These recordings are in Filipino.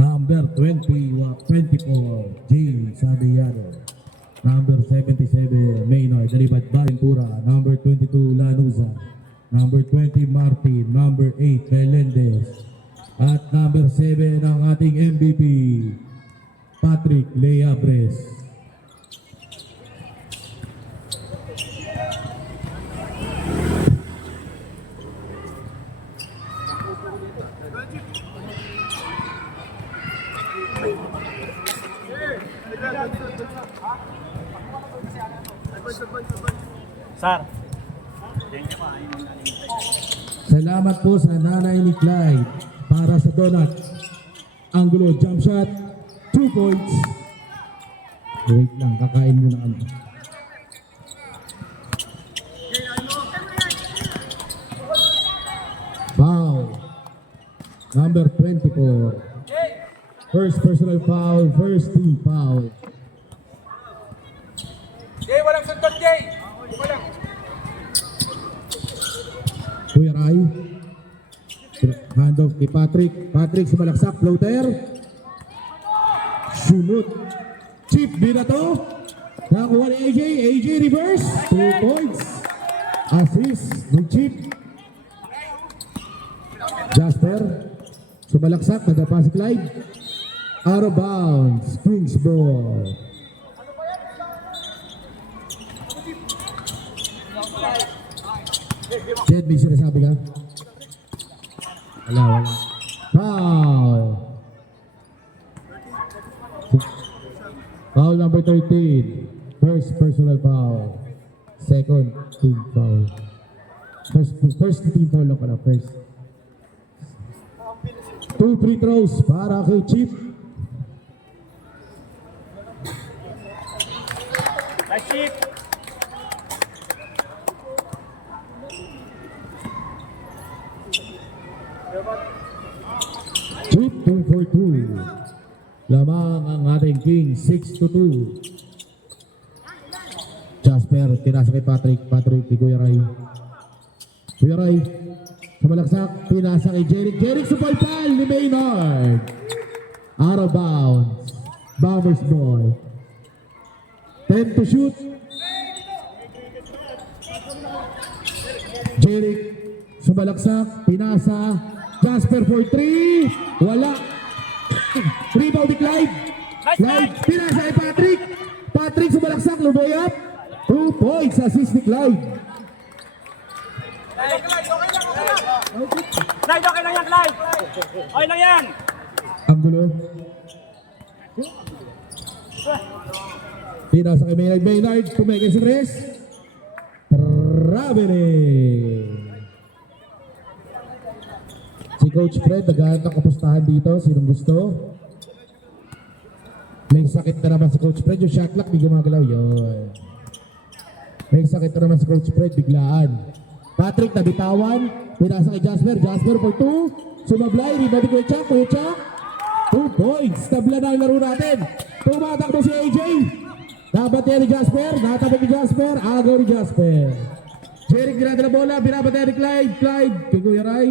Number 24, James Sabillano. Number 77, Maynard, delivered by Ventura. Number 22, Lanuza. Number 20, Martin. Number 8, Melendez. At number 7, ang ating MVP, Patrick Leabres. Sir. Salamat po sa nanay ni Clyde para sa donut. Angulo, jump shot, 2 points. Wait lang, kakain muna ang... Foul. Number 24. First personal foul, first team foul. Jay, walang suntok, Jay. Walang. Kuya Rai. Hand off kay Patrick. Patrick sumalaksak, floater. Sumut. Chip, binato. Nakuha ni AJ. AJ reverse. 2 points. Assist ni Chip. Jasper. Sumalaksak, nagapa si Clyde. Out of bounds. Kings ball. Jed, may sinasabi ka? Wala. Foul. Foul number 13. First personal foul. Second team foul. First team foul lang pala. First. 2 free throws para kay Chip. Nice Chip. Chip 2 for 2. Lamang ang ating King 6-2. Jasper, tinasa kay Patrick. Patrick, kay Kuya Rai. Kuya Rai, sumalaksak, tinasa kay Jeric. Jeric supalpal ni Maynard. Out of bounds. Bombers ball. 10 to shoot. Jeric, sumalaksak, tinasa. Jasper for 3. Wala. Rebound ni Clyde. Clyde, pinasa kay Patrick. Patrick sumalaksak, lumayap. 2 points, assist ni Clyde. Clyde, okay lang yan, Clyde. Okay lang yan. Ang gulo. Pinasa kay Maynard. Maynard, kumekay sa tres. Traveling. Si Coach Fred, naghahanap ng kapustahan dito. Sinong gusto? May sakit na naman si Coach Fred. Yung shot clock, di gumagalaw. Yun. May sakit na naman si Coach Fred. Biglaan. Patrick, nabitawan. Pinasa kay Jasper. Jasper for 2. Sumablay. Rebound ni Kuya. 2 points. Tabla na ang laro natin. Tumatakbo si AJ. Dapat yan ni Jasper. Natabi ni Jasper. Agaw ni Jasper. Jeric, dinadala bola. Binabat yan ni Clyde. Clyde. Kay Kuya Rai.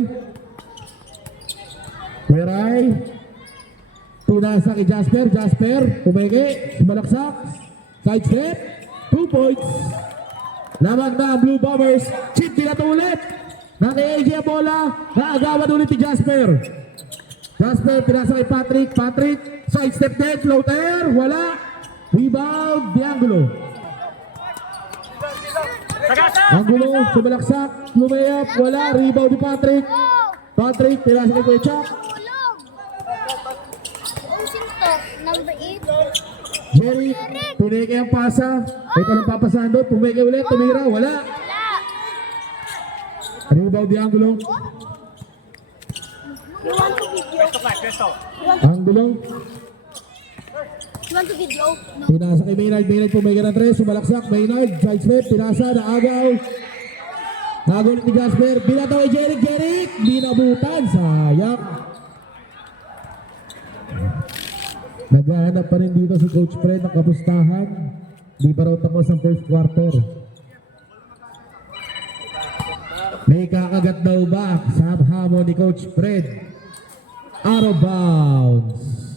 Kuya Rai. Pinasa kay Jasper. Jasper. Tumeke. Sumalaksak. Side step. 2 points. Lamang na ang Blue Bombers. Chip, pinatulit. Naki-AJ ang bola. Naagawan ulit ni Jasper. Jasper, pinasa kay Patrick. Patrick, side step din. Floater. Wala. Rebound. Diangulo. Angulo, sumalaksak. Lumayap. Wala. Rebound ni Patrick. Patrick, pinasa kay Kuya Chuck. Number 8. Jerry, tumeke ang pasa. Ito ang papasahan doon. Tumeke ulit. Tumira. Wala. Rebound Diangulo. You want to video? Angulo. You want to video? No. Pinasa kay Maynard. Maynard pumega ng 3. Sumalaksak. Maynard. Side step. Pinasa. Naagaw. Naagaw ni Jasper. Binataw kay Jeric. Jeric. Binabutan. Sayang. Naghahanap pa rin dito si Coach Fred ng kapustahan. Di pa raw tapos ang first quarter. May kakagat daw ba sa hamon ni Coach Fred? Out of bounds.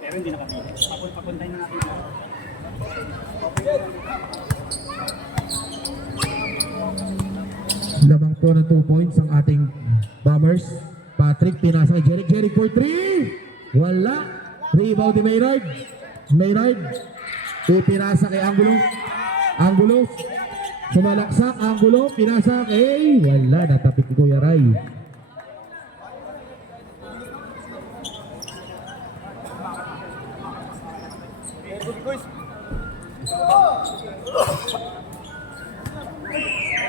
Pero hindi nakabili. Papuntay na natin. Lamang po ng 2 points ang ating Bombers. Patrick, pinasa kay Jeric. Jeric for 3. Wala. Rebound ni Maynard. Maynard. Pinasa kay Angulo. Angulo. Sumalaksak. Angulo. Pinasa kay... Wala. Natapik ni Kuya Ray.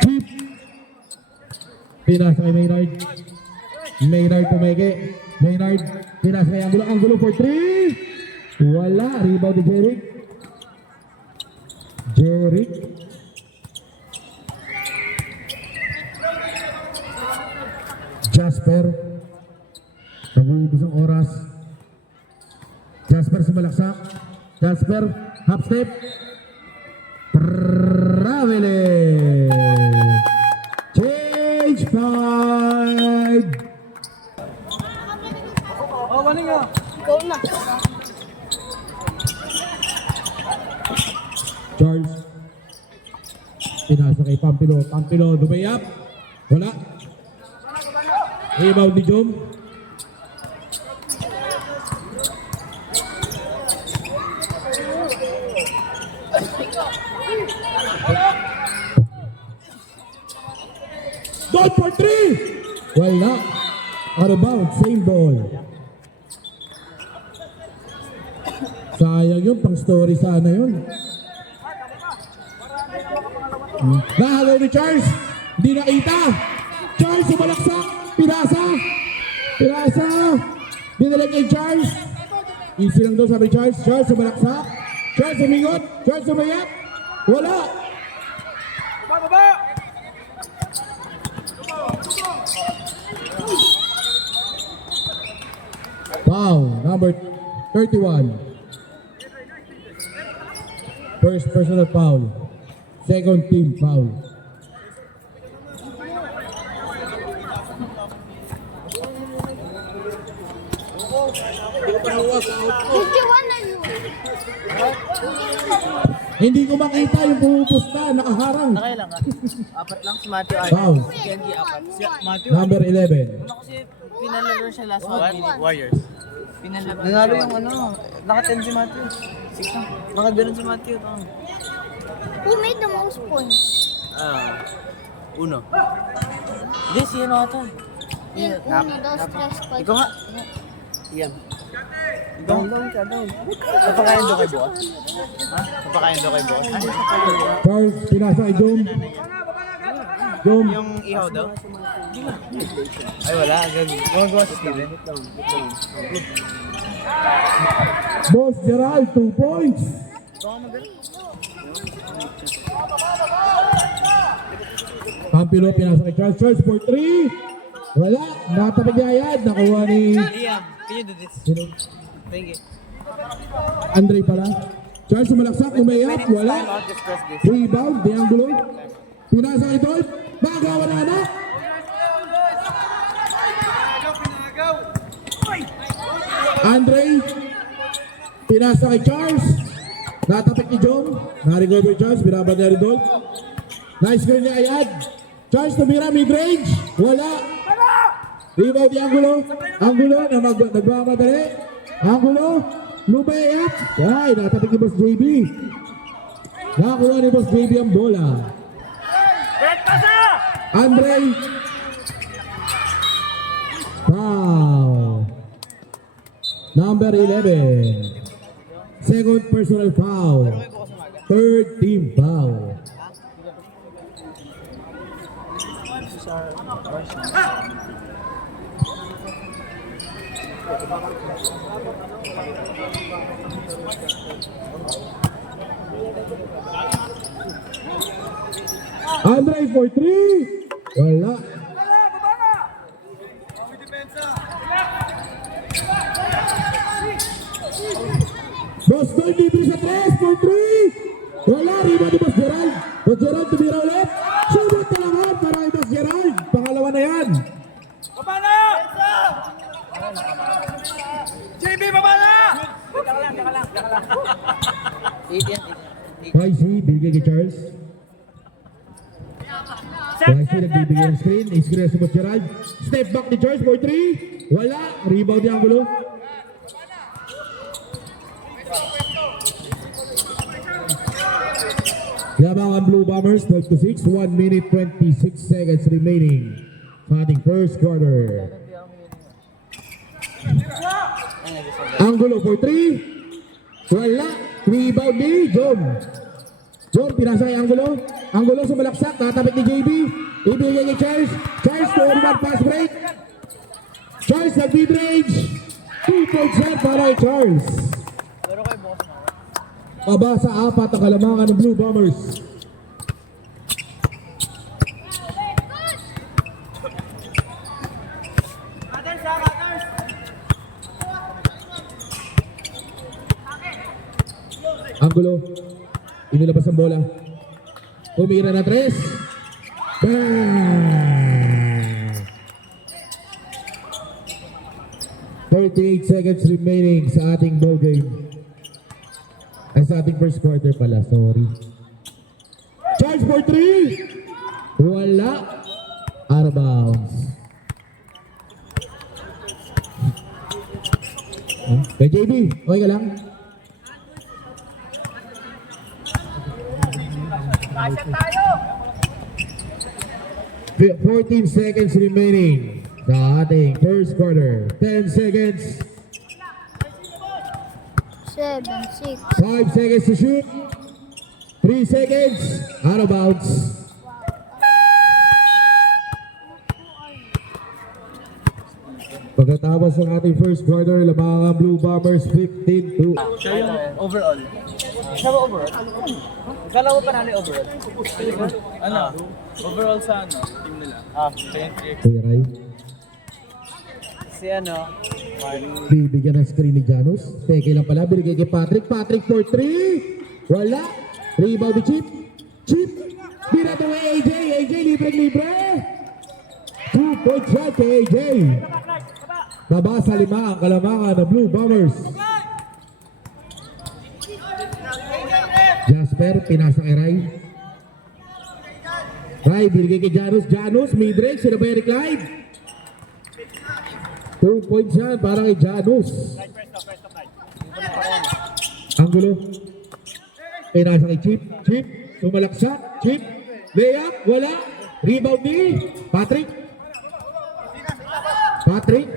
Chip. Pinasa kay Maynard. Maynard pumeke. Maynard. Pinasa kay Angulo. Angulo for 3. Wala. Rebound ni Jeric. Jeric. Jasper. Nag-uubos ang oras. Jasper sumalaksak. Jasper. Half step. Traveling. Change 5. Go na. Charles. Pinasa kay Pampilo. Pampilo, dumayap. Wala. Rebound ni Jom. Down for 3. Wala. Out of bounds. Same ball. Sayang yun. Pang story sana yun. Nahalo ni Charles. Hindi nakita. Charles sumalaksak. Pinasa. Pinasa. Dinala kay Charles. Easy lang daw sabi ni Charles. Charles sumalaksak. Charles sumingot. Charles sumayap. Wala. Foul. Number 31. First personal foul. Second team foul. Hindi ko makita yung pumupusta, nakaharang. Nakailang ka? Apat lang si Matthew ay. Foul. Si Kenji apat. Si Matthew. Number 11. Ano kasi pinalaro siya last one. Warriors. Pinalaro. Nanalo yung ano. Naka-10 si Matthew. 6 na. Nakaganon si Matthew. Who made the most points? Uno. Hindi, si ano ata. Yung uno, dos, tres, cuatro. Ikaw nga. Iyan. Down ka, down. Napakain daw kay Boss? Ha? Napakain daw kay Boss? Ano siya pala? Charles, pinasa kay Jom. Jom. Yung ihaw daw? Ay wala, gumagawa si Steven. Boss Gerald, 2 points. Pampilo, pinasa kay Charles. Charles for 3. Wala. Natapig niya yan. Nakuha ni Liam, can you do this? sino? Thank you. Andre pala. Charles sumalaksak. Umayap. Wala. I'll just press this. Rebound. Dianggulo. Pinasa kay Dolph. Magawa na anak. Andre. Pinasa kay Charles. Natapik ni Jom. Na-recover Charles. Binabad niya rin Dolph. Nice screen niya Ayad. Charles tumira mid-range. Wala. Rebound ni Angulo. Angulo na nagmamadali. Angulo. Lumayat. Ay, natapik ni Boss JB. Nakakuha ni Boss JB ang bola. Andre. Foul. Number 11. Second personal foul. Third team foul. Andre for 3. Wala. Boss Gold libre sa 3 for 3. Wala. Rima ni Boss Gerald. Boss Gerald tumira ulit. Sumot talaga para kay Boss YC, bigay kay Charles. YC nagbibigay ng screen. Screen na sumot Gerald. Step back ni Charles for 3. Wala. Rebound ni Angulo. Lamang ang Blue Bombers, 12-6, 1 minute 26 seconds remaining sa ating first quarter. Angulo for 3. Wala. Rebound ni John. John, pinasa kay Angulo. Angulo sumalaksak, natapit ni JB. Ibigay kay Charles. Charles, 2-1 pass break. Charles na mid-range. 2-point shot para kay Charles. Paba sa 4 ang kalamangan ng Blue Bombers. Angulo, inilabas ang bola. Pumira na 3. Bang! 38 seconds remaining sa ating ball game. Ay, sa ating first quarter pala, sorry. Charge for 3. Wala. Out of bounds. Kay JB, okay ka lang? Kasya tayo! 14 seconds remaining sa ating first quarter. 10 seconds. 7, 6. 5 seconds to shoot. 3 seconds. Out of bounds. Pagkatapos ng ating first quarter, lamang ang Blue Bombers 15-2. Siya yung overall. Siya ba overall? Kala ko panalo yung overall. Ano? Overall sa ano? Team nila. Siya yung 3x. Kuya Ray, Si ano? bibigyan ng screen ni Janus. Peke lang pala, binigay kay Patrick. Patrick for 3. Wala. Rebound ni Chip. Chip. Binato kay AJ. AJ, libre-libre. 2-point shot kay AJ. Baba sa 5 ang kalamangan ng Blue Bombers. Jasper, pinasa kay Ray. Ray, binigay kay Janus. Janus, mid-range. Sino ba yung Clyde? 2-point shot para kay Janus. Angulo. Pinasa kay Chip. Chip, sumalaksak. Chip, layup, wala. Rebound ni Patrick. Patrick.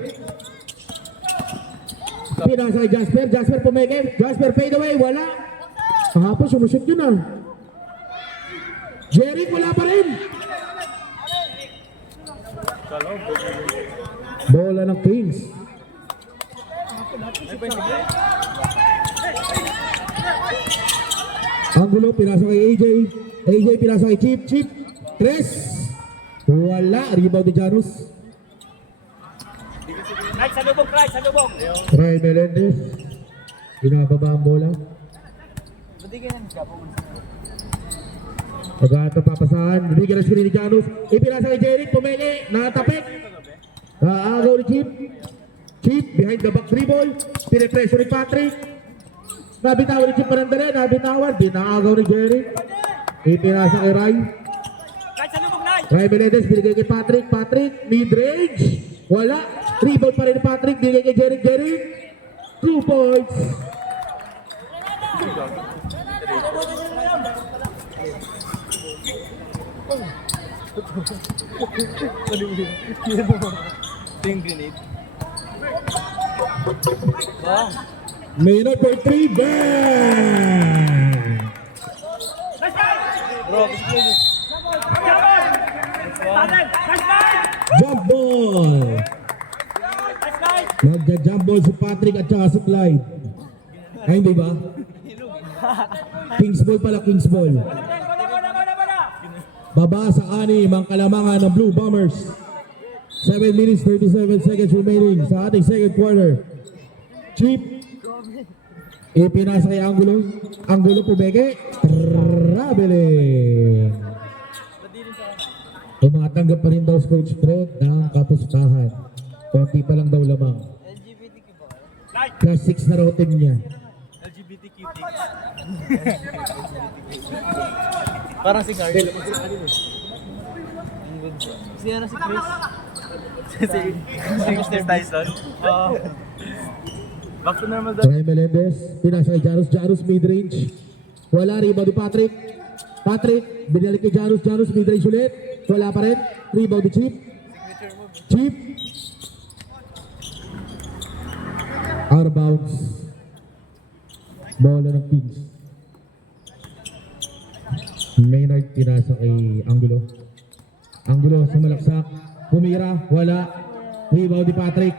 Pinasa kay Jasper. Jasper pumeke. Jasper fade away, wala. Kahapon sumusot yun ah. Jeric, wala pa rin. Bola ng Kings. Angulo, pinasa kay AJ. AJ, pinasa kay Chip. Chip, 3. Wala. Rebound ni Janus. Right, sa lubog, right, sa lubog! Ray Melendez. Pinababa ang bola. Pag-ato papasahan. Bibigyan ng screen ni Janus. Ipinasa kay Jeric. Pumili. Nakatapik. Agaw ni Chip. Chip behind the back dribble. Pinipressure ni Patrick. Nabitawan ni Chip Parandale. Nabitawan. Binagaw ni Jeric. Ipinasa kay Ray. Right, sa lubog, right! Ray Melendez. Binigay kay Patrick. Patrick. Mid-range. Wala. Rebound pa rin ni Patrick. Binigay kay Jeric. Jeric. 2 points. Team grenade. Wow. Minute for 3. Bang! Bro, gusto ko yun. Jump ball. Magja-jump ball si Patrick at saka si Clyde. Ay, hindi ba? Kings ball pala, Kings ball. Baba sa 6 ang kalamangan ng Blue Bombers. 7 minutes 37 seconds remaining sa ating second quarter. Chip. Ipinasa kay Angulo. Angulo pumeke. Traveling. Tumatanggap pa rin daw si Coach Fred ng kapustahan. Konti pa lang daw lamang. LGBTQ ba? Plus 6 na raw team niya. LGBTQ team. Parang si Carl. Si ano si Chris? si Mr. Tyson? Oo. Back to normal daw. Ray Melendez, pinasa kay Janus, Janus mid-range. Wala, rebound ni Patrick. Patrick, binalik kay Janus, Janus mid-range ulit. Wala pa rin. Rebound ni Chip. Chip. Out of bounds. Bola ng Kings. Maynard pinasa kay Angulo. Angulo sumalaksak. Pumira, wala. Rebound ni Patrick.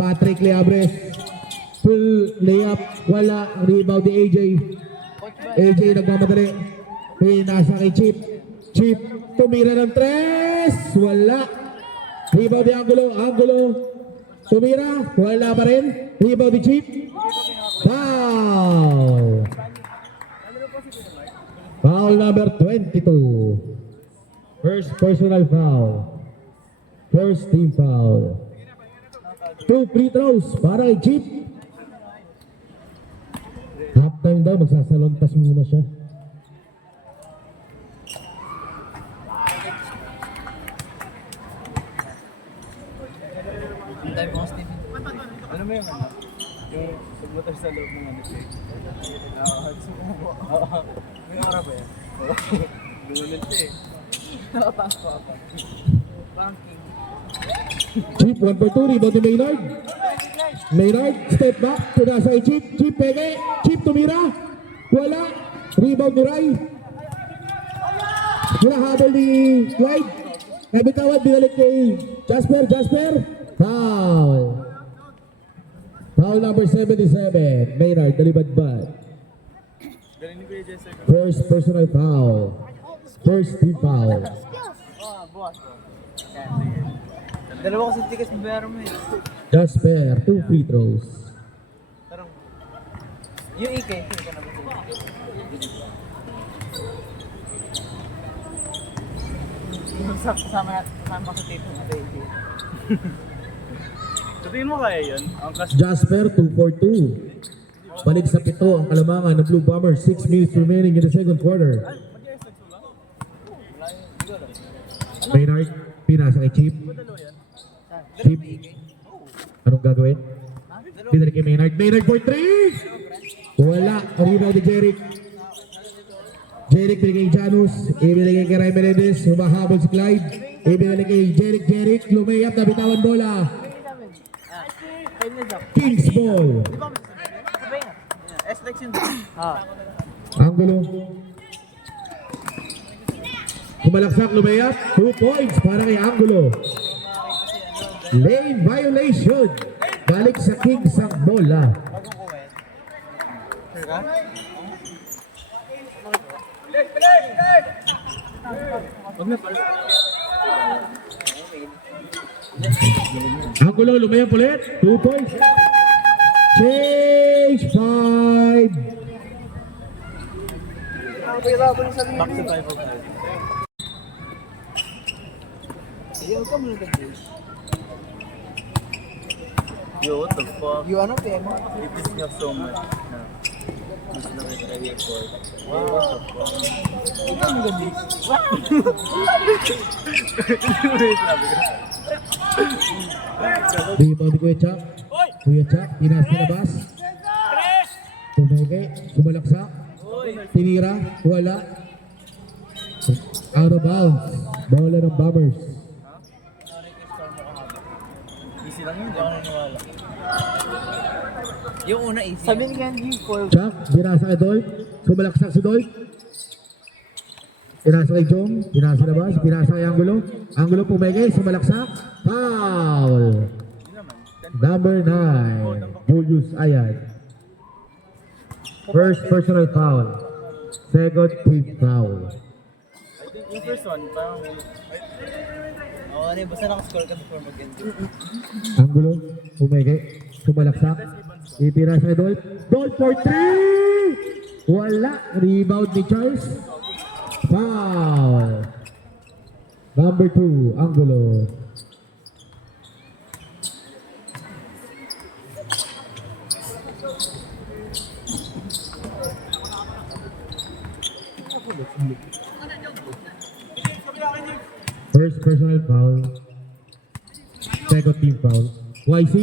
Patrick Leabres. Full layup, wala. Rebound ni AJ. AJ nagmamadali. Pinasa kay Chip. Chip, tumira ng tres. Wala. Rebound ni Angulo. Angulo. Tumira, wala pa rin. Rebound ni Chip. Foul. Foul number 22. First personal foul. First team foul. 2 free throws para kay Chip. Halftime daw, magsasalontas muna siya. Ano mo yung ano? Yung pagmotor sa loob ng ano siya. Oo. May oras ba yan? Oo. Gulunod siya eh. Banking. Chip, 1 for 2, rebound ni Maynard. Maynard, step back, pinasa kay Chip. Chip, peke. Chip, tumira. Wala. Rebound ni Rai. Hinahabol ni Clyde. Bitawan, binalik kay Jasper. Jasper. Foul. Foul number 77. Maynard, dalibadbad. Galing ni Kuya Jesse. First personal foul. First team foul. Bukas ko. Yan, sige. Dalawa kasi tikas mabayaran mo eh. Jasper, 2 free throws. Tarong. Yung EK, hindi ka naman. Kasama ka sa tape ng EK. So tingin mo kaya yun? Ang kas... Jasper, 2 for 2. Balik sa pito ang kalamangan ng Blue Bombers. 6 minutes remaining in the second quarter. Maynard, pinasa kay Chip. Chip. Anong gagawin? Pinalik kay Maynard. Maynard for 3! Wala. Ang rebound ni Jeric. Jeric binigay kay Janus. Ibinigay kay Ray Melendez. Humahabol si Clyde. Ibinigay kay Jeric. Jeric, lumayap na bitawan bola. Kings ball. S-lection. Angulo. Kumalaksak, lumayap. 2 points para kay Angulo. Lane violation. Balik sa Kings ang bola. Sure ka? Wag na first. Angulo, lumayap ulit. 2 points. Change 5. Back to 5 of 5. Yo, ka muna ka-juice. Yo, what the fuck? You ano, PM mo? It is not so much. No. Gusto na kita here for... Wow, what the fuck? Ikaw muna ka-juice. Sabi ko. Rebound ni Kuya Chak. Kuya Chak, tinas na labas. Tumigay, sumalaksak. Tinira, wala. Out of bounds. Bola ng Bombers. Easy lang yun, di ako naniwala. Yung una easy. Sabi nga yung foil. Chak, binasa kay Dolph. Sumalaksak si Dolph. Pinasa kay Jong. Pinasa labas. Pinasa kay Angulo. Angulo pumigay, sumalaksak. Foul. Number 9. Julius Ayad. First personal foul. Second team foul. I think yung first one, parang... Oo, ano basta nakascore ka before mag-end. Angulo, pumigay, sumalaksak. Ipinasa kay Dolph. Dolph for 3! Wala. Rebound ni Charles. Foul. Number 2, Angulo. First personal foul. Second team foul. YC,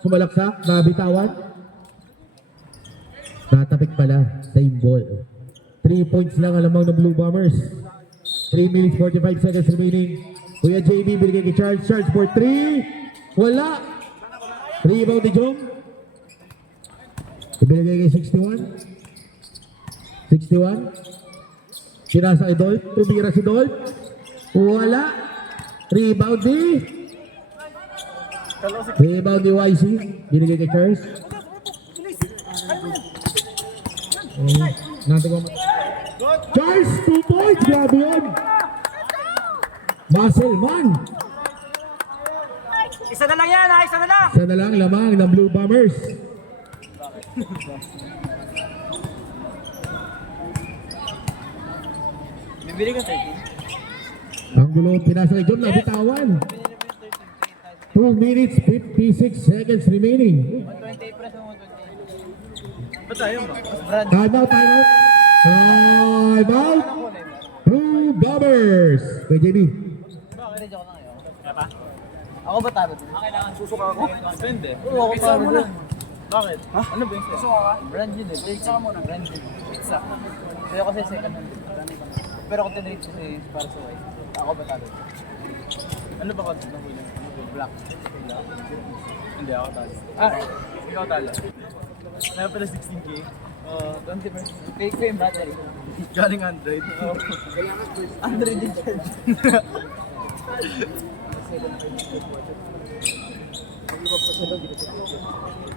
sumalaksak, nabitawan. Natapik pala, same ball. 3 points lang ang lamang ng Blue Bombers. 3 minutes 45 seconds remaining. Kuya JB, binigay kay Charles. Charles for 3. Wala. Rebound ni Jong. Binigay kay 61. 61. Sinasa kay Dolt. Tumira si Dolt. Wala. Rebound ni. Rebound ni YC. Binigay kay Charles. Charles, 2 points. Grabe yun. Muscle man. Isa na lang yan, ha? Isa na lang. Isa na lang lamang ng Blue Bombers. Bibili ka 13. Ang gulo, pinasa kay John, nabitawan. 2 minutes, 56 seconds remaining. 128 press mo 128. Ba't tayo ba? Brad. Time out, time out. Time out. Blue Bombers. Kay JB. Bakit ready ako na ngayon? Kaya pa? Ako ba talo? Kailangan susuka ako. Spend eh. Oo, ako talo dun. Bakit? Ha? Ano ba yung sa'yo? Susuka ka? Brand yun eh. Pizza ka muna. Brand yun. Pizza. Kaya kasi second hand. Pero ako tinrate kasi para sa white. Ako ba talo? Ano ba ka nahuli? Black. Hindi, ako talo. Ah, ikaw talo. Kaya pala 16K. 20%. Fake ko yung battery. Galing Android. Android din charge.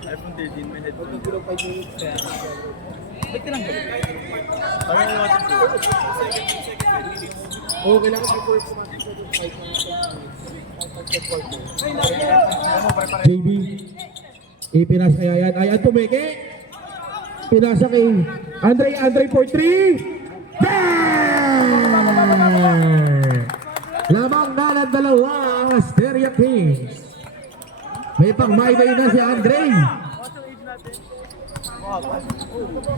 iPhone 13, may headphone. Magulong 5 minutes kaya. Ba't ka lang galing? Parang yung watch ko. Oo, kailangan before pumasok sa 5 minutes. JB. Ipinasa kay Ayan. Ayan tumeke. Pinasa kay Andre for 3. Lamang na ng dalawa ang Asteria Kings. May pang-my-day na si Andre.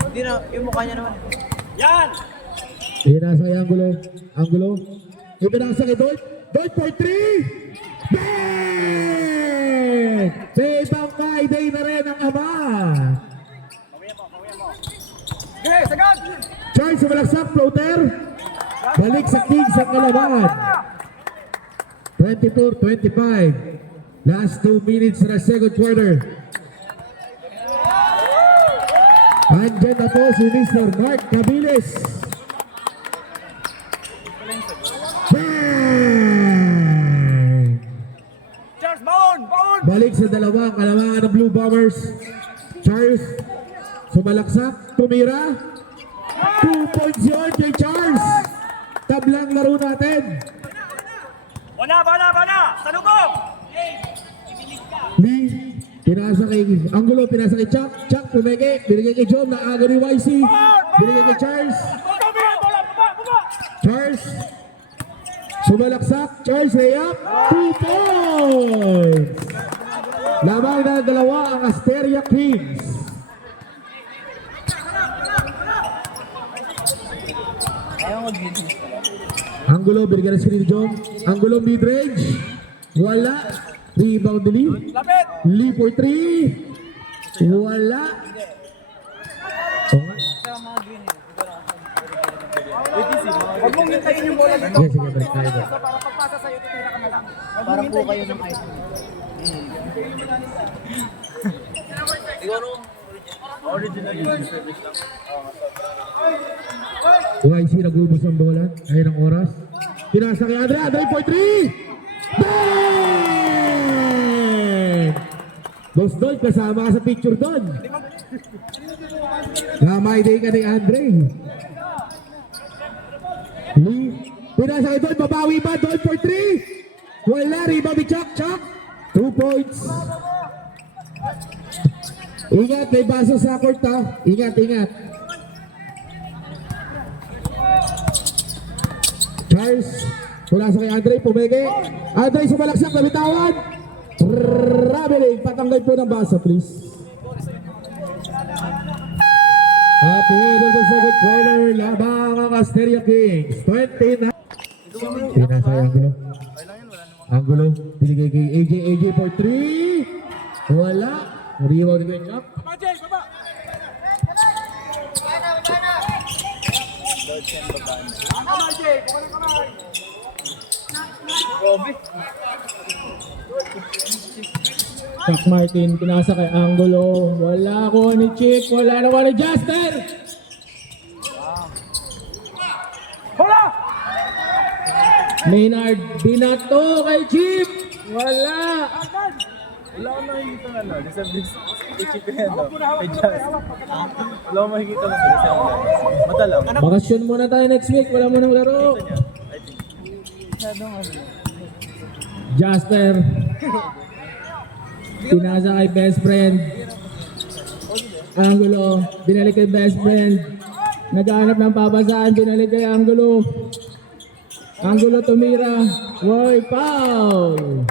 Hindi na, yung mukha niya naman. Yan! Pinasa kay Angulo. Ipinasa kay Dolt for 3. Bang! May pang-my-day na rin ang ama. Sige, sagad! Charles sumalaksak, floater. Balik sa Kings ang kalaban. 24-25. Last 2 minutes na second quarter. Andyan na po si Mr. Mark Cabiles. Bang! Charles, baon! Baon! Balik sa dalawa ang kalabangan ng Blue Bombers. Charles sumalaksak, tumira. 2 points yun kay Charles. Tablang laro natin. Bana! Salubog! Lee, pinasa kay Angulo, pinasa kay Chuck. Chuck, pumeke, binigay kay John, naaga ni YC. Binigay kay Charles. Charles, sumalaksak. Charles, layup. 2 points. Lamang na dalawa ang Asteria Kings. Ayaw mag-video pala. Angulo, binigay na screen ni John. Angulo, mid-range. Wala. Rebound ni Lee. Lapit! Lee for 3. Wala. Saka mga green eh. Huwag mong hintayin yung bola dito. Sige, sige, balik tayo. Para pagpasa sa'yo, titira ka na lang. Parang po kayo ng ice. Siguro, original yung service lang. YC nag-ubos ang bola. Ayun ang oras. Pinasa kay Andre for 3. Bang! Boss Dolt, kasama ka sa picture doon. Kamay day ka ni Andre. Lee, pinasa kay Dolt, babawi ba? Dolt for 3. Wala, rebound ni Chuck. 2 points. Ingat, may baso sa court ha. Ingat. Charles, pinasa kay Andre, pumeke. Andre, sumalaksak, nabitawan. Traveling, patanggal po ng basa, please. At the end of the second quarter, labang ang Asteria Kings. 29. Pinasa yung Angulo. Angulo, binigay kay AJ for 3. Wala. Rebound ni Benchak. Baba, Jay, baba. Baba, Jay. Kumain kamay. Jack Martin, pinasa kay Angulo. Wala ko ni Chick, wala naman ni Justin. Bola! Maynard, binato kay Chip. Wala. Wala akong nakikita na no. Sa big chipin yan no. Kay Jazz. Wala akong makikita na sa mata lang. Bakasyon muna tayo next week, wala mo nang laro. I think. Masyadong ano. Jasper. Pinasa kay best friend. Angulo, binalik kay best friend. Naghahanap ng pabasahan, binalik kay Angulo. Angulo tumira. Woy, foul!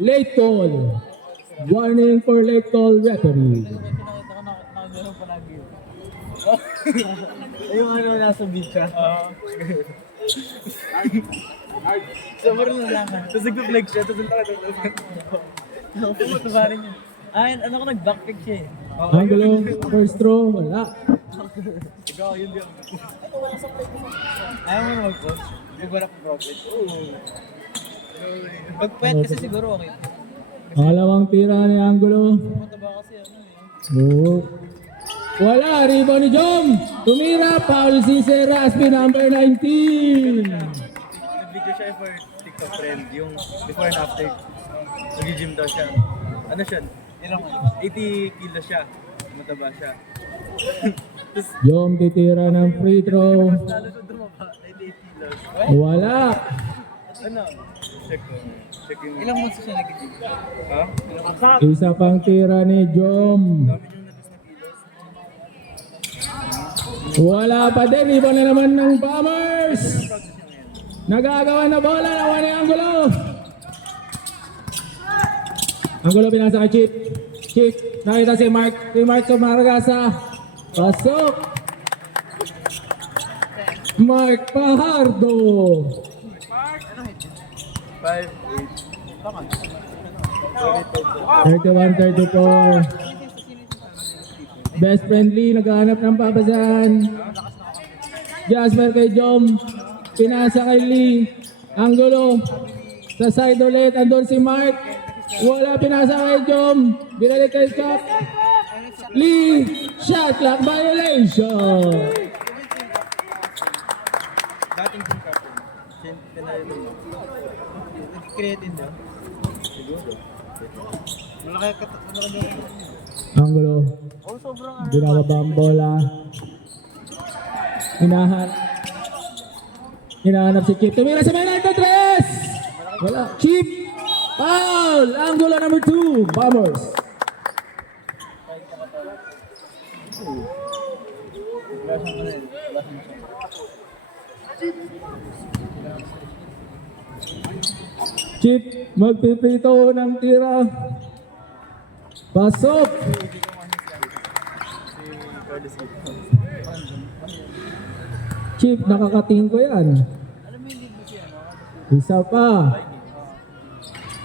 Late call. Warning for late call referee. Pinakita ko nakagano'n palagi yun. Yung ano nasa beach ka. Sobrang nalangan. Tapos nag-flex siya, tapos nakatutuba rin yun. Ay, ano ko nag-backpick siya eh. Angulo, first throw, wala. Ikaw, yun din. Ayaw mo na mag-post. Hindi ko na pag-profit. Pag-pwet kasi siguro okay. Pangalawang tira ni Angulo. Mataba kasi ano eh. Oh. Wala, rebound ni Jom. Tumira, foul si Seraspi, number 19. Nag-video siya for TikTok trend, yung before and after. Nag-gym daw siya. Ano siya? Ilang 80 kilos siya. Mataba siya. Jom titira ng free throw. Lalo na dumaba, 88 kilos. Wala. Ano? Check ko. Check yung... Ilang months siya nag-gym? Ha? Isa pang tira ni Jom. Dami yung nabis na kilos. Wala pa din. Iba na naman ng Bombers. Nagagawa na bola. Nawan ni Angulo. Angulo pinasa kay Chip. Chip. Nakita si Mark. Si Mark Sumaragasa. Pasok. Mark Pajardo. 5, 31-34. Best friendly, naghahanap ng pabasan. Jasper kay Jom. Pinasa kay Lee. Angulo. Sa side ulit, andun si Mark. Wala, pinasa kay Jom. Binalik kay Chuck. Lee. Shot clock violation. dating team captain. Tinalo mo. Nag-create din daw. Siguro. Malaki malaki. Angulo. Oh, sobrang Ginagawa ang bola. Hinahanap si Chip. Tumira sa Maynard na 3! Wala. Chip! Foul! Angulo number 2. Bombers. Chip, magpipito ng tira. Pasok! Chip, nakakating ko yan. Isa pa.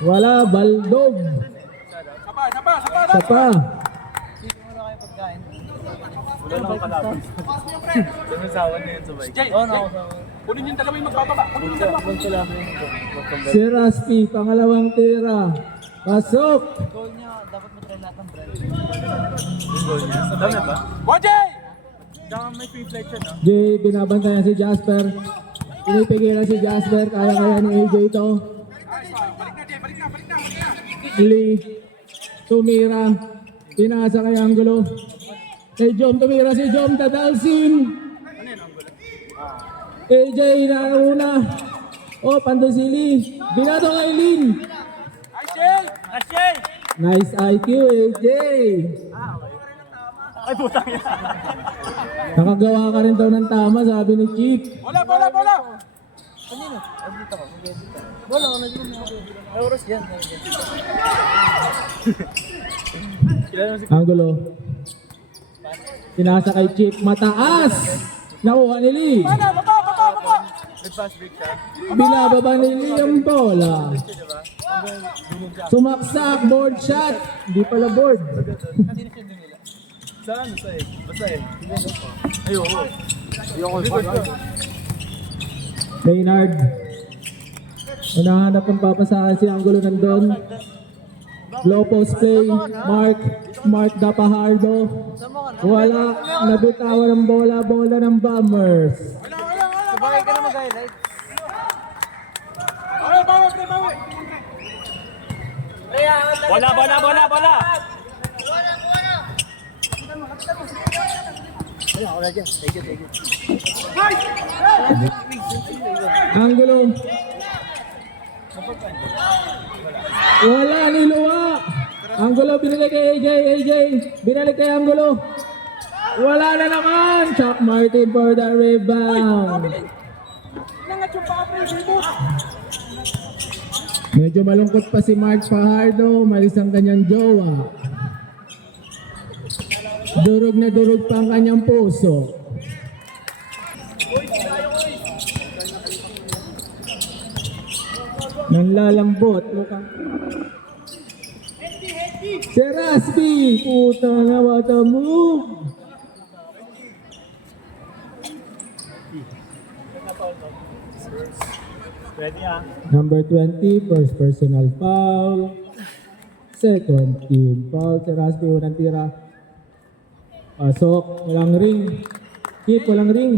Wala, Baldog. Isa pa. wala nang kalaban. Sumasawan na yun sa bike. Oo, nakasawan. Kunin yung dalawa yung magbababa. Kunin yung dalawa. Kung sila yun, Si Raspi, pangalawang tira. Pasok! goal niya, dapat matry lahat ng brand. Yung goal niya? Sa dami ba? Bojay! Tsaka may free flight siya, no? Jay, binabantayan si Jasper. Pinipigilan si Jasper. Kaya-kaya ni AJ ito. Balik na, Jay. Balik na, balik na, balik na. Lee. Tumira. Pinasa kay Angulo. Kay Jom, tumira si Jom. Tadalsin. AJ na una. Oh, pando si Lee. Binato kay Lin. Ay, Jay! Ashay! Nice IQ, AJ. Ay, putang ina! Nakagawa ka rin daw ng tama, sabi ni Chief. Bola, bola, bola! Kanino? Edit ako, mag-edit ako. Wala, wala din mo. May oras dyan. Angulo. Pinasa kay Chip, mataas. Nakuha ni Lee. Baba, baba, baba, baba. Nag-fast break siya. Binababa ni Lee ang bola. Diba? Hanggang dunog siya. Sumaksak, board shot. Hindi pala board. Hindi na siya dumila. Saan? Basta eh. Basta eh. Ayoko. Ayoko. Maynard. Unahanap ng papasahan si Angulo nandun. Low post play. Mark Dapahardo. Wala. Nabitawan ng bola ng Bombers. Sabagay ka na mag-highlight. Bawi, bawi, pre, bawi. Bola, bola, bola, bola. Angulo. Wala ni Luwa. Angulo binalik kay AJ. Binalik kay Angulo. Wala na naman. Chuck Martin for the rebound. Nangat yung paa, pre, reboot. Medyo malungkot pa si Mark Fajardo. Malis ang kanyang jowa. Durog na durog pa ang kanyang puso. Nanlalambot. Mukhang si Raspi. Puta na, what a move. Number 20, first personal foul. Second team foul. Si Raspi, unang tira. Pasok, walang ring. Keep, walang ring.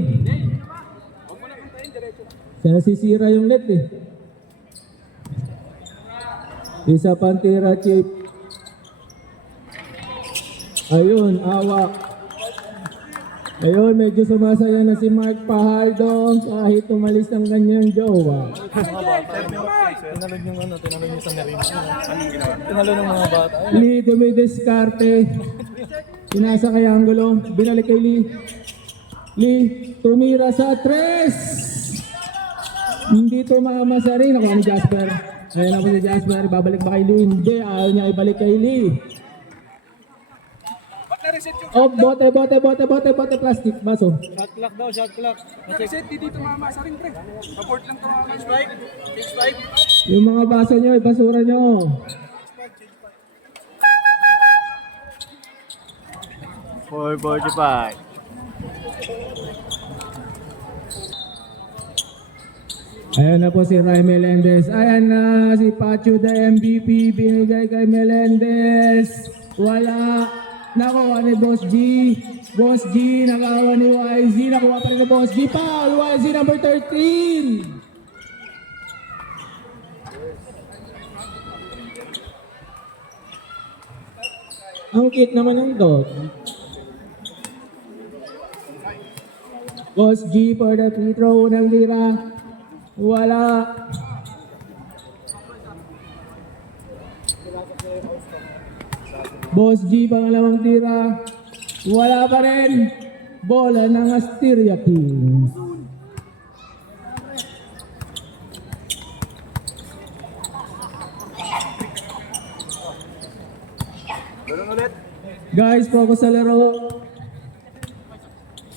Siya nasisira yung net eh. Isa pang tira, Chip. Ayun, awak. Ayun, medyo sumasaya na si Mark Fajardo kahit umalis ang kanyang jowa. Tinalog yung ano, tinalog yung San Tinalog ng mga bata. Lee dumidiskarte. Pinasa kay Angulo. Binalik kay Lee. Lee, tumira sa tres. Hindi tumama sa rin. Nakuha ni Jasper. Ayan na po si Jasper. Babalik ba kay Lee? Hindi. Ayaw niya ibalik kay Lee. Ba't na-reset yung Oh, bote, plastic. Baso. Shot clock daw, shot clock. na-reset? Di dito mama sa ring, pre. Support lang tumama. 6-5. Yung mga baso nyo, ibasura nyo. Ayan na po si Ray Melendez. Ayan na si Pacho the MVP. Binigay kay Melendez. Wala. Nakuha ni Boss G. Boss G. Nakawa ni YZ. Nakuha pa rin ni Boss G. Foul. YZ number 13. Ang cute naman ng dog. Boss G for the free throw. Unang tira. Wala. Boss G, pangalawang tira. Wala pa rin. Bola ng Asteria Kings. Guys, focus sa laro.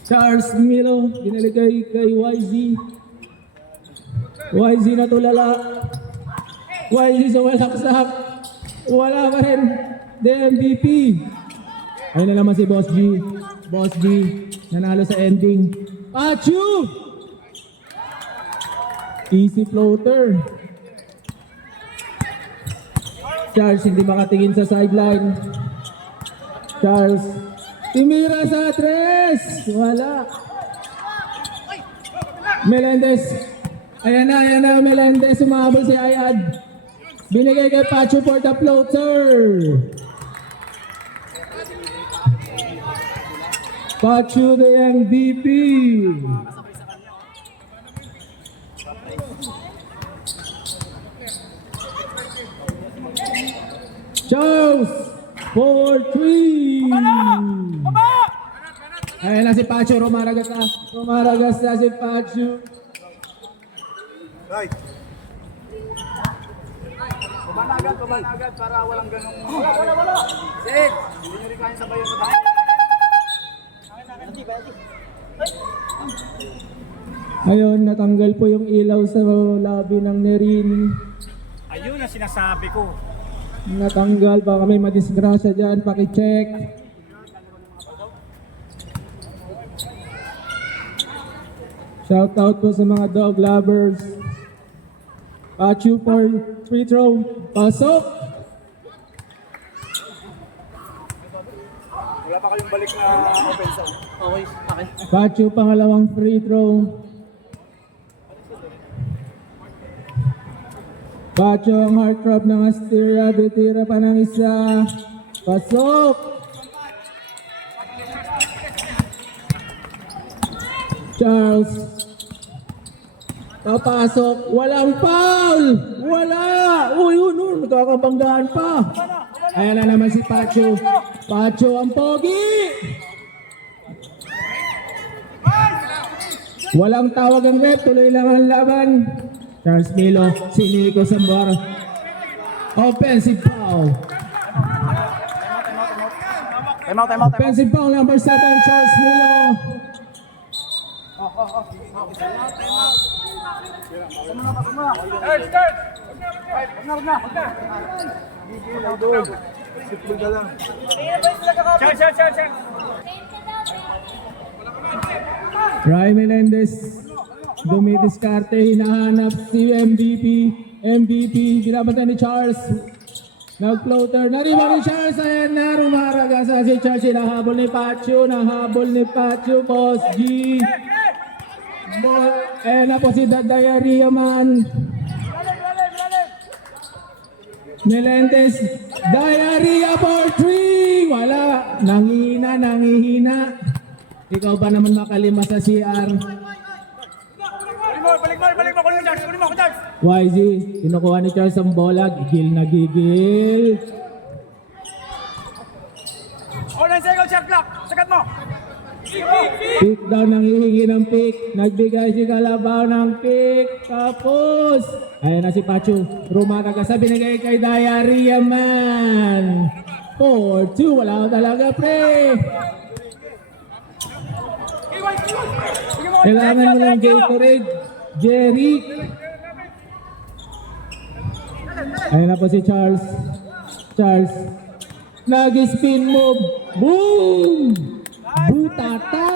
Charles Milo, binaligay kay YZ. YZ na tulala. YZ sa walaksak. Wala pa rin. The MVP. Ayun na naman si Boss G. Boss G, nanalo sa ending. Pachu! Easy floater. Charles hindi makatingin sa sideline. Charles, timira sa tres. Wala. Melendez. Ayan na, Melendez. Sumahabol si Ayad. Binigay kay Pacho for the floater. Pacho the MVP. Charles for 3. Ayan na si Pacho, rumaragas na si Pacho. Pumanagan para walang ganong... Wala. Sit! Hindi nyo rin kaya sabayan sa tayo. Ayun, natanggal po yung ilaw sa lobby ng Nerin. Ayun ang sinasabi ko. Natanggal, baka may madisgrasya dyan, pakicheck. Shout out po sa mga dog lovers. Pachu for free throw. Pasok! Wala pa kayong balik na offense. Okay, okay. Pachu pangalawang free throw. Pachu ang heartthrob ng Asteria. Ditira pa ng isa. Pasok! Charles. Papasok. Walang foul! Wala! Uy, nagkakabanggaan pa. Ayan na naman si Pacho. Pacho ang pogi! Walang tawag ang rep. Tuloy lang ang laban. Charles Milo. Si Nico Sambar. Offensive foul. Time out. Offensive foul number 7. Charles Milo. Start! Chance. Ray Melendez. Dumidiskarte. Hinahanap si MVP. Ginabatan ni Charles. Nag-floater. Nariba ni Charles. Ayan na. Rumaragasa si Charles. Nahabol ni Pacho. Boss G. Ayan na po si Diarrhea man. Melendez. Diarrhea for 3. Wala. Nangihina. Ikaw ba naman makalima sa CR? Balik mo. Kunin mo ako, Charles. YG, kinukuha ni Charles ang bola. Gigil. 9 seconds, shot clock. Sagat mo. Pick daw nang hihingi ng pick. Nagbigay si Kalabaw ng pick. Tapos, ayan na si Pacho. Rumaraga binigay kay Diarrhea man. 4-2. Wala talaga pre. Kailangan mo ng Gatorade. Jeric. Ayan na po si Charles. Nag-spin move. Boom! Butata!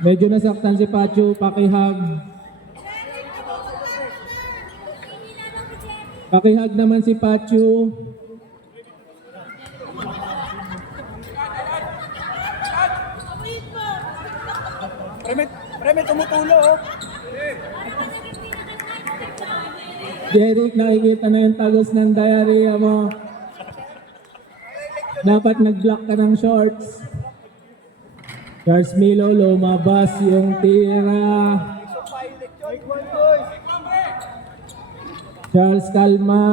Medyo nasaktan si Pacho. Pakihag naman si Pacho. Remit, tumutulo, oh. Jeric, nakikita na yung tagos ng Diarrhea mo. Dapat nag-block ka ng shorts. Charles Milo, lumabas yung tira. Charles, kalma.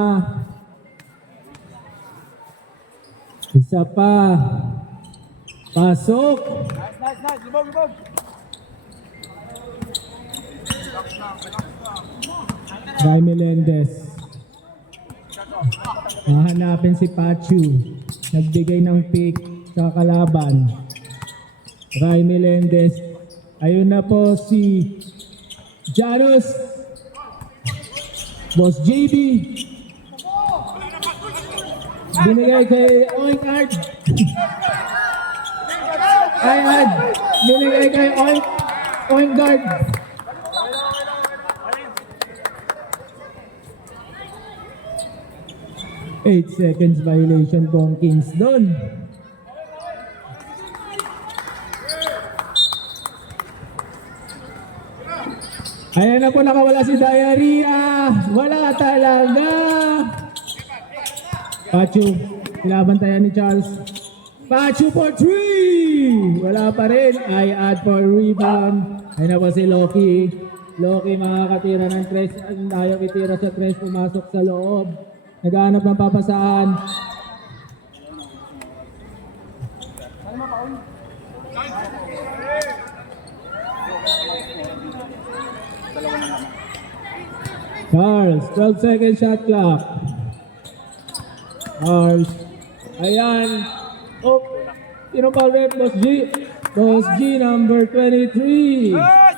Isa pa. Pasok. Nice. Libog. Ray Melendez. Hahanapin si Pachu. Nagbigay ng pick sa kalaban. Ray Melendez. Ayun na po si Janus. Boss JB. Binigay kay Oinkard. Ayan. Binigay kay Oinkard. 8 seconds violation po ang Kings doon. Ayan na po, nakawala si Diarrhea. Wala talaga. Pachu, pinabantayan ni Charles. Pachu for 3. Wala pa rin. I add for rebound. Ayan na po si Loki. Loki makakatira ng 3. Ayaw itira sa 3. Pumasok sa loob. Naghahanap ng papasaan. Charles, 12 second shot clock. Ours. Ayan. Oh, sino pa rep? Boss G. Boss G, number 23. Yes!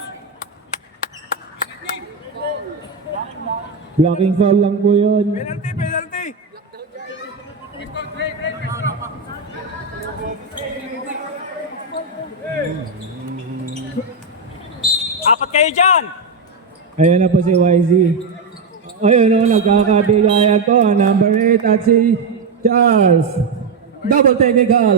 Blocking foul lang po yun. Penalty, penalty! Apat kayo dyan! Ayan na po si YZ. Ayun o, nagkakabigayan po ang number 8 at si Charles. Double technical.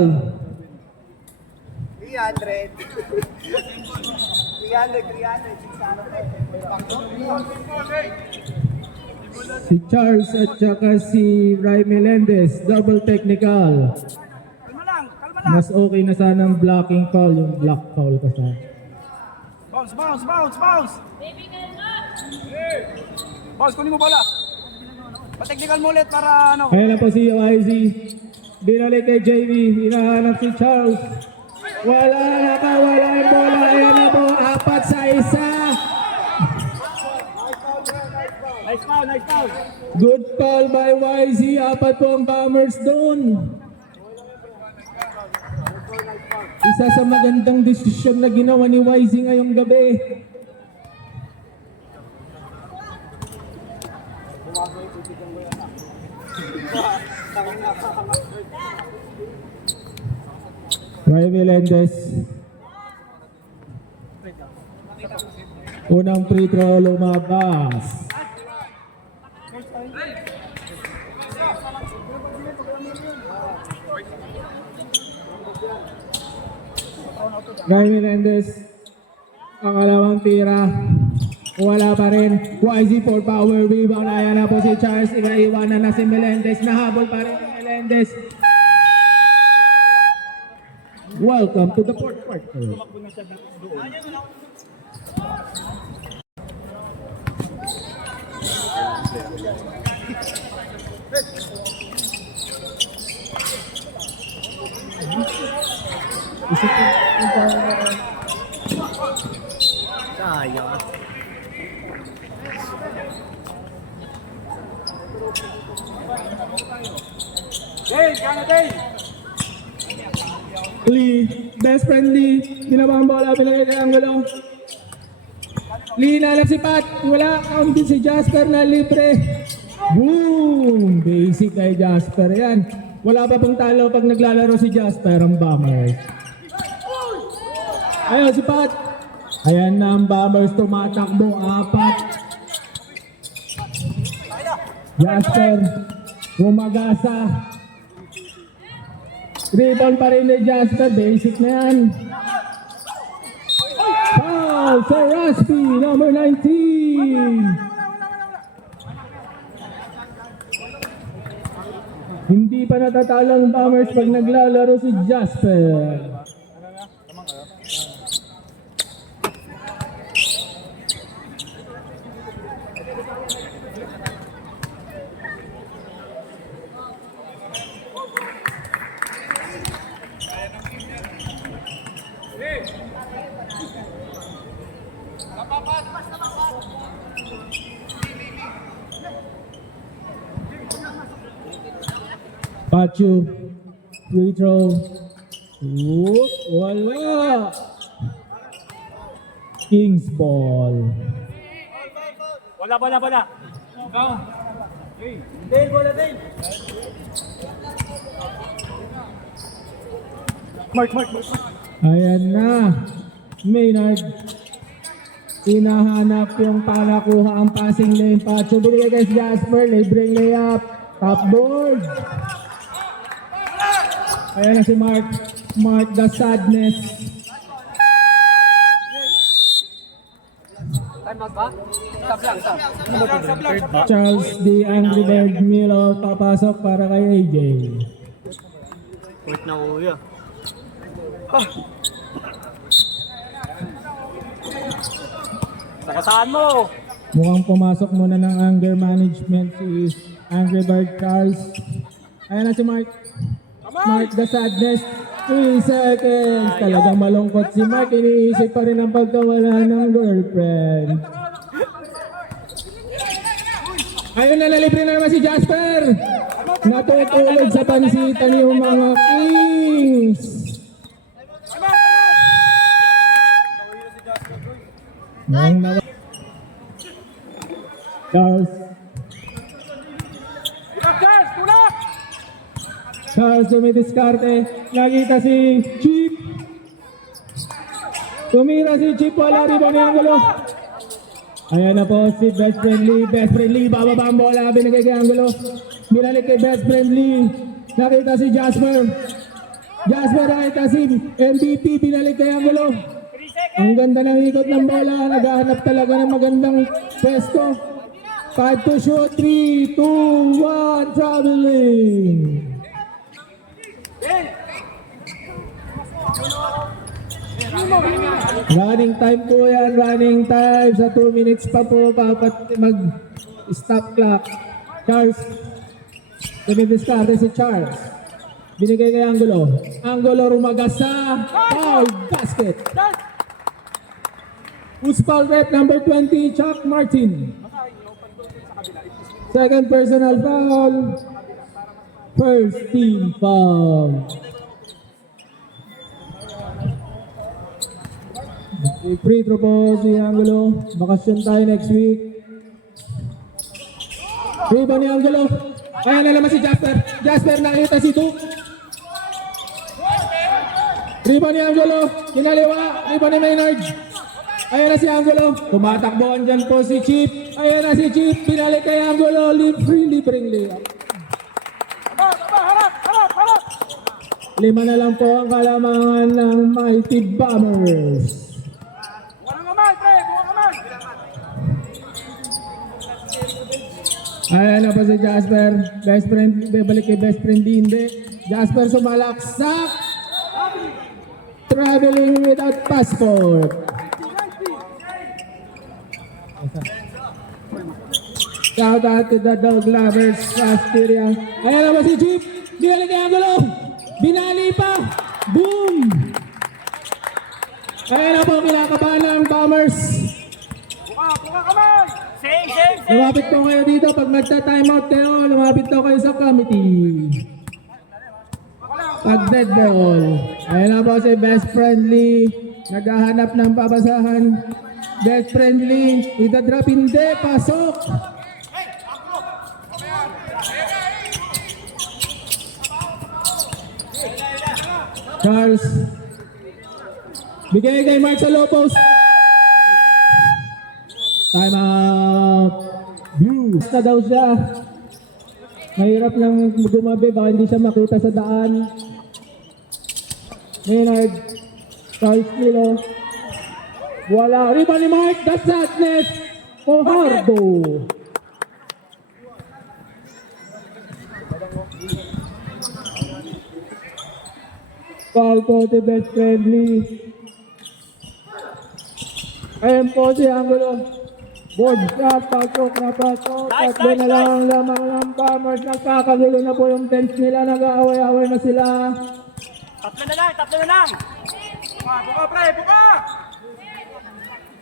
300. 600. Si Charles at saka si Ray Melendez. Double technical. Kalma lang, kalma lang! Mas okay na sanang blocking foul, yung block foul ka sa. Bounce, bounce, bounce, bounce! Bounce, kunin mo bola! Pa-technical mo ulit para ano. Ayan na po si YZ. Binalik kay JV. Hinahanap si Charles. Wala yung bola. Ayan na po. 4-1. Nice foul, nice foul! Good foul by YZ. 4 po ang Bombers doon. Isa sa magandang desisyon na ginawa ni YZ ngayong gabi. Ray Melendez. Unang free throw lumabas. Ray Melendez. Ang kalawang tira. Wala pa rin. YZ for power rebound. Ayan na po si Charles. Inaiwanan na si Melendez. Nahabol pa rin si Melendez. Welcome to the fourth quarter. Sayang. Dave, kaya Dave! Lee, best friend Lee. Ginabang bola, pinagay kay Angulo. Lee, nalap si Pat. Wala, kaunti si Jasper na libre. Boom! Basic kay Jasper. Yan. Wala pa pong talo pag naglalaro si Jasper ang Bombers. Ayun si Pat. Ayan na ang Bombers tumatakbo. 4. Jasper. Rumagasa. Rebound pa rin ni Jasper. Basic na yan. Foul sa Raspi, number 19. Hindi pa natatalo ang Bombers pag naglalaro si Jasper. Pachu, free throw. Oop, wala. Kings ball. Bola, bola, bola! Go! Dave, bola, Dave! Mark, mark, mark! Ayan na. Maynard. Hinahanap yung panakuha ang passing lane. Pachu, binigay kay Jasper. Libreng layup. Top board. Ayan na si Mark. Mark the Sadness. Time out ba? Stop lang, stop. Charles the Angry Bird Milo papasok para kay AJ. Wait na kuya. Nakasaan mo! Mukhang pumasok muna ng anger management si Angry Bird Charles. Ayan na si Mark. Mark the Sadness. 3 seconds. Talagang malungkot si Mark. Iniisip pa rin ang pagkawala ng girlfriend. Ayun na, nalibre na naman si Jasper. Natutulog sa pansitan yung mga Kings. Charles. Tulak! Charles dumidiskarte. Nakita si Chip. Tumira si Chip. Wala rin ang Angulo. Ayan na po si Best Friendly. Best Friendly. Bababa ang bola. Binigay kay Angulo. Binalik kay Best Friendly. Nakita si Jasper. Jasper nakita si MVP. Binalik kay Angulo. Ang ganda ng ikot ng bola. Naghahanap talaga ng magandang pwesto. 5 to shoot. 3, 2, 1. Traveling. Running time po yan, running time. Sa 2 minutes pa po, dapat mag-stop clock. Charles. Dumidiskarte si Charles. Binigay kay Angulo. Angulo rumagas sa foul basket. Who's foul rep number 20, Chuck Martin. Second personal foul. First team foul. Free throw po si Angulo. Bakasyon tayo next week. Rebound ni Angulo. Ayan na naman si Jasper. Jasper nakita si Duke. Rebound ni Angulo. Kinaliwa. Rebound ni Maynard. Ayan na si Angulo. Tumatakboan dyan po si Chip. Ayan na si Chip. Pinalik kay Angulo. Libreng layup. Harap! 5 na lang po ang kalamangan ng Mighty Bombers. Buwan kamay, pre! Buwan kamay! Ayan na po si Jasper. Best friend, balik kay best friend hindi. Jasper sumalaksak. Traveling without passport. Shout out to the Dog Lovers Asteria. Ayan na po si Chip. Binalik kay Angulo. Binali pa. Boom! Ayan na po kinakabahan ng Bombers. Buka kamay! Lumapit po kayo dito pag nagta-timeout kayo. Lumapit po kayo sa committee. Pag dead ball. Ayan na po si Best Friendly. Naghahanap ng pabasahan. Best Friendly. Ita-drop hindi. Pasok. Charles. Bigay kay Mark sa low post. Time out. View. Basta daw siya. Mahirap lang gumabi. Baka hindi siya makita sa daan. Maynard. Charles Kilo. Wala. Riba ni Mark. That's sadness. Fajardo. Foul po si Best Friendly. Ayan po si Angulo. Board shot, pasok na pasok. Tatlo na lang ang lamang ng Bombers. Nagkakagulo na po yung bench nila. Nag-aaway-aaway na sila. Tatlo na lang! Buka, pre! Buka!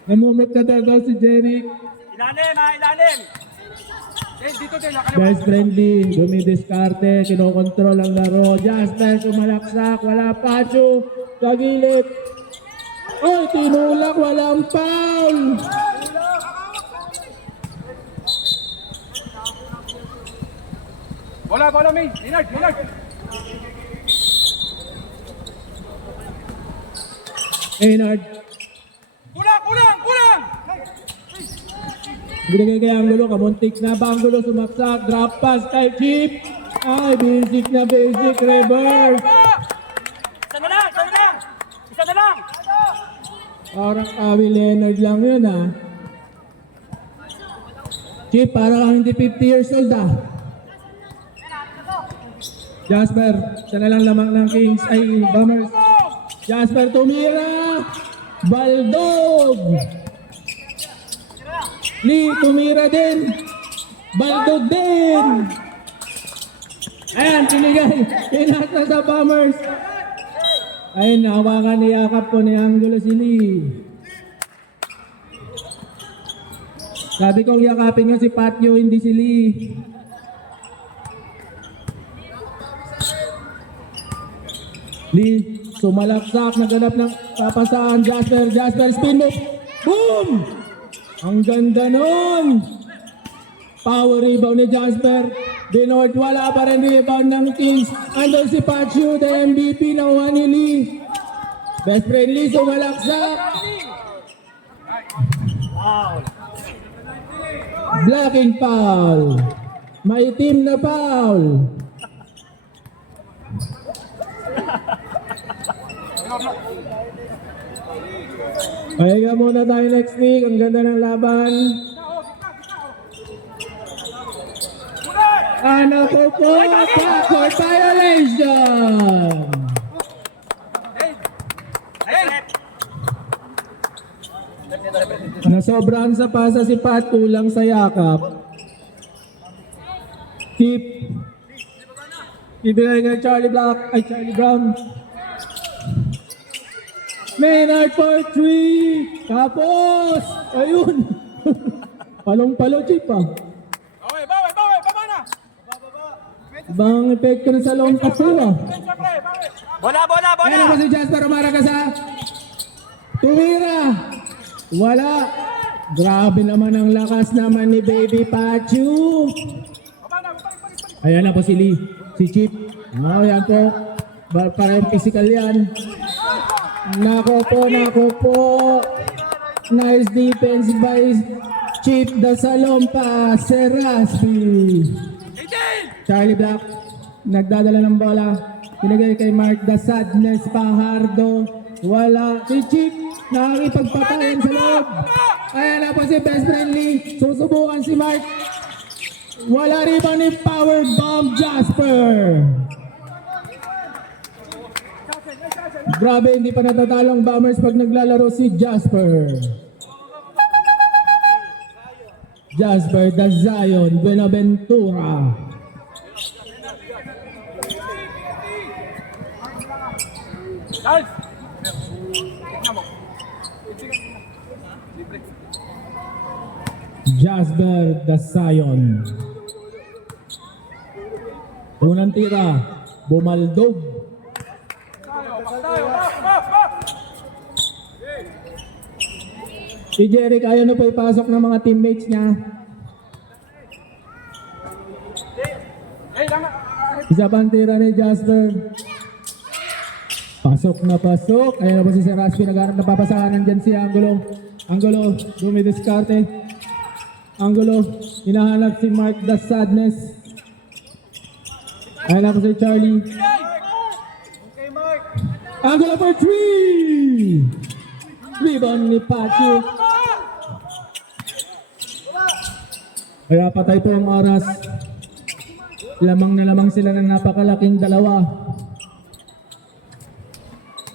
Namumit na daw si Jeric. Ilalim! Dito din, Best Friendly. Dumidiskarte. Kinokontrol ang laro. Jasper kumalaksak. Wala pacho. Sa gilid. Oy, tinulak. Walang foul. Bola, May! Linard! Maynard. Kulang! Binigay kay Angulo, kamuntik na ba Angulo sumaksak, drop pass kay Chip. Ay, basic reverse. Isa na lang! Parang Kawhi Leonard lang yun ah. Chip, parang hindi 50 years old ah. Jasper, siya na lang lamang ng Kings, ay Bombers. Jasper tumira. Baldog. Lee tumira din. Baldog din. Ayan, pinigay. Pinasa sa Bombers. Ayun, nahawakan niyakap po ni Angulo si Lee. Sabi kong yakapin nga si Patio, hindi si Lee. Lee, sumalaksak, naganap ng papasahan. Jasper, spin move. Boom! Ang ganda nun! Power rebound ni Jasper. Binoord, wala pa rin rebound ng Kings. Andun si Pachu, the MVP ng ni Lee. Best friend Lee, sumalaksak. Blocking foul. May team na foul. Pahinga muna tayo next week. Ang ganda ng laban. Ano po po? Backcourt violation. Nasobrahan sa pasa si Pat, kulang sa yakap. Ibigay kay Charlie Brown. Maynard for 3. Tapos, ayun. Palong-palo, Chip ah. Okay, bawi, baba na. Ibang epekto na sa long pass ah. Bola. Ayan ako si Jasper Umaragasa. Tumira. Wala. Grabe naman ang lakas naman ni Baby Pachu. Ayan na po si Lee. Si Chip. Oh, yan po. Parang physical yan. Nako po. Nice defense by Chip Dasalompa. Seraspi. Charlie Black. Nagdadala ng bola. Pinagay kay Mark the Sadness Pajardo. Wala. Si Chip. Nakakipagpatayin sa loob. Ayan na po si Best Friend Lee. Susubukan si Mark. Wala rebound ni Power Bomb Jasper. Grabe, hindi pa natatalong Bombers pag naglalaro si Jasper. Jasper the Zion Buenaventura. Jasper the Zion. Unang tira, bumaldog. Si Jeric ayaw na po ipasok ng mga teammates niya. Isa pang tira ni Jasper. Pasok na pasok. Ayan na po si Seraspi, nagharap na papasahan. Nandyan si Angulo. Angulo, dumidiskarte. Angulo, hinahanap si Mark the Sadness. Ayan na po si Charlie. Angulo for 3! Rebound ni Pachu. Kaya patay po ang oras. Lamang na lamang sila ng napakalaking dalawa.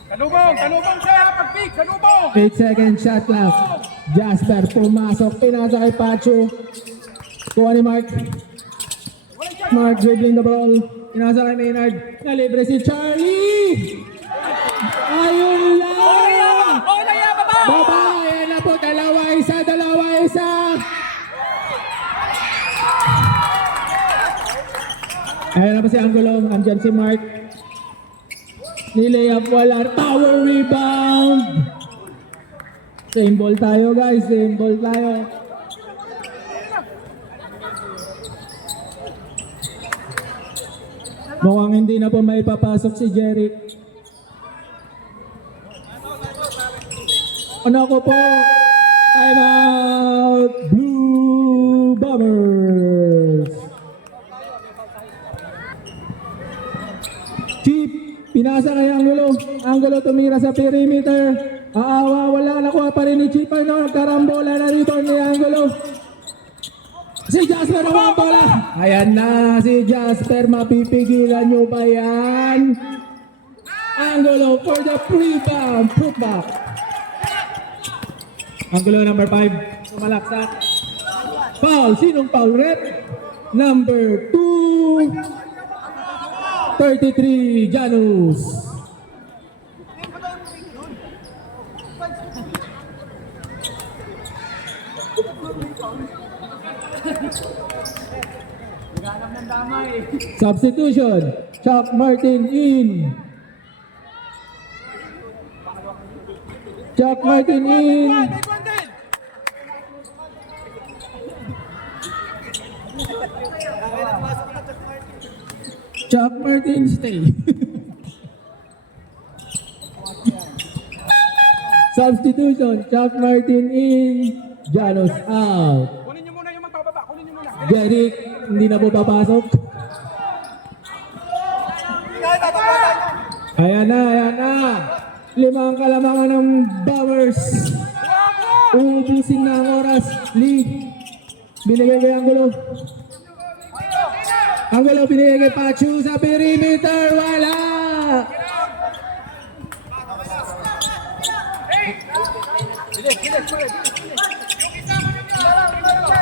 Kanubong, sir, pag-pick, kanubong. 8 second shot clock. Jasper pumasok, pinasa kay Pachu. Kuha ni Mark. Mark dribbling the ball. Pinasa kay Maynard. Nalibre si Charlie. Ayun lang. Baba. Ayan na po. Dalawa isa. Ayan na po si Angulo. Andyan si Mark. Nilayap wala. Power rebound. Same ball tayo guys. Same ball tayo. Mukhang hindi na po may papasok si Jeric. Ano ko po? Time out. Blue Bombers. Chip. Pinasa kay Angulo. Angulo tumira sa perimeter. Aawa. Wala. Nakuha pa rin ni Chip. Ano? Karambola na rito ni Angulo. Si Jasper naman bola. Ayan na si Jasper. Mapipigilan nyo ba yan? Angulo for the rebound. Putback. Angulo number 5. Sumalaksak. Foul. Sinong foul rep? Number 2. 33. Janus. Substitution. Chuck Martin in. Jack Martin in. Take one din. Jack Martin stay. Substitution, Jack Martin in. Janos out. Kunin niyo muna yung magbababa. Kunin niyo muna. Jeric, hindi na po papasok. Ayan na, ayan na. 5 ang kalamangan ng Bombers. Uubusin na ang oras. Lee, binigay kay Angulo. Angulo, binigay kay Pachu sa perimeter. Wala!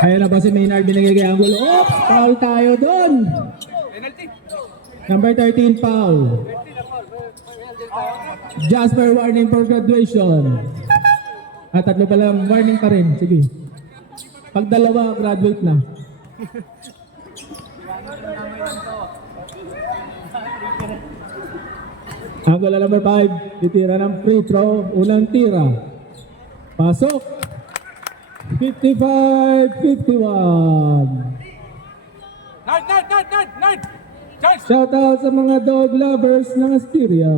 Ayan na ba si Maynard, binigay kay Angulo. Oops, foul tayo doon. Penalty. Number 13, foul. Jasper, warning for graduation. At 3 pa lang, warning pa rin. Sige. Pag 2, graduate na. Angulo number 5, titira ng free throw. Unang tira. Pasok. 55-51. Nard. Charge. Shoutout sa mga dog lovers ng Asteria.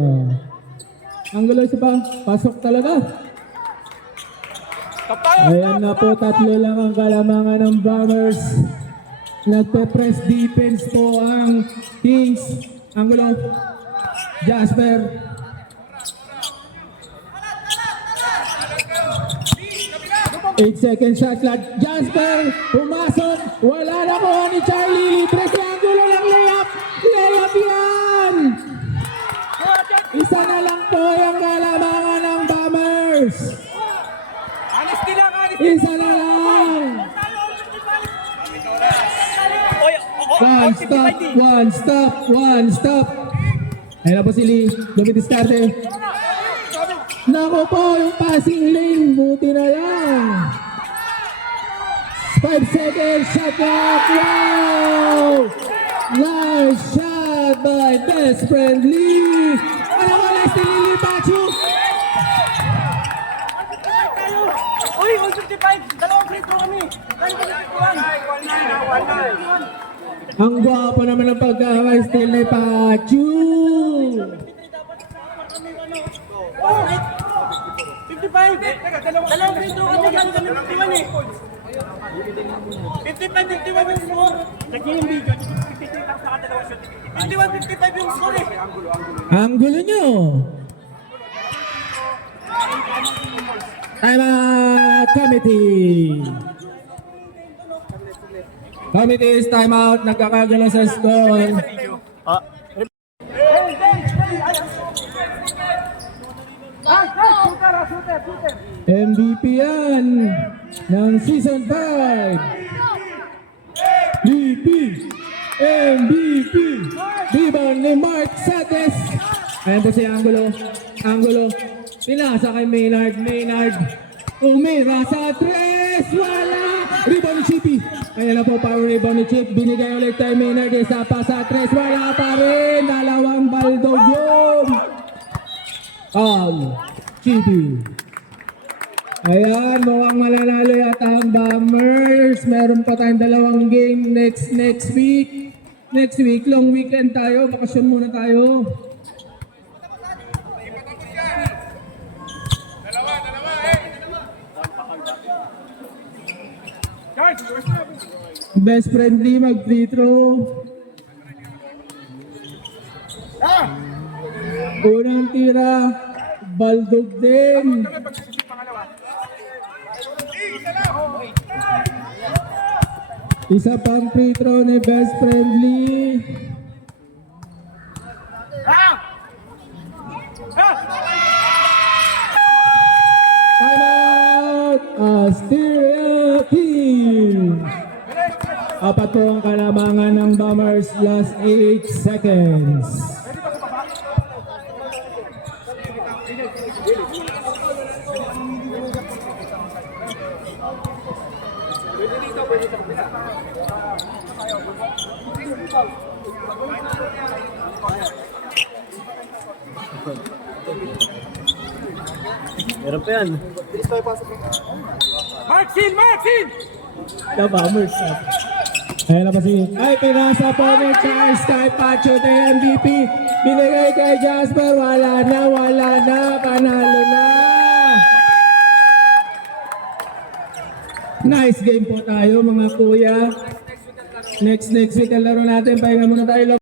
Angulo isa pa. Pasok talaga. Stop tayo. Ayan na po, 3 lang ang kalamangan ng Bombers. Nagpe-press defense po ang Kings. Angulo. Jasper. Eight second shot clock. Jasper, pumasok. Wala na ko ni Charlie. Libre si Angulo ng layup. Layup yan. Isa na lang po yung kalamangan ng Bombers. Honesty lang. Isa na lang. One stop. Ayun na po si Lee. Dumidiskarte. Nako po, yung passing lane. Buti na lang. 5 seconds. Shot clock. Wow! Nice shot by best friend Lee. Ano ko lang si Lily Pachu? Uy, 155. Dalawang free throw kami. 1-9. Ang gwapo naman ng pagkaka-steal ni Pachu. 55. Dalawang free throw kami. Kami 51 eh. 55-51 yung score. Nag-game video. 53 lang sa kadalawang shot. 51-55 yung score eh. Ang gulo nyo. Time out, committee. Committee is time out. Nagkakagulo sa score. MVP yan ng Season 5. MVP. Rebound ni Mark Sates. Ayan po si Angulo. Pinasa kay Maynard. Umira sa 3. Wala. Rebound ni Chippy. Ayan na po, power rebound ni Chip. Binigay ulit kay Maynard. Isa pa sa 3. Wala pa rin. Dalawang baldog yun. Chippy. Ayan, mukhang malalalo yata ang Bombers. Meron pa tayong 2 game next week. Next week, long weekend tayo. Bakasyon muna tayo. Best friendly mag-free throw. Unang tira, baldog din. Isa pang free throw ni Best Friendly. Timeout! Asteria team. 4 po ang kalamangan ng Bombers. Last 8 seconds. Meron pa yan. Marcin! Marcin! Bombers. Ayan na pa si... Ay, pinasa po ni Charles kay Pacho na MVP. Binigay kay Jasper. Wala na. Panalo na. Nice game po tayo mga kuya. Next week ang laro natin. Pahinga muna tayo.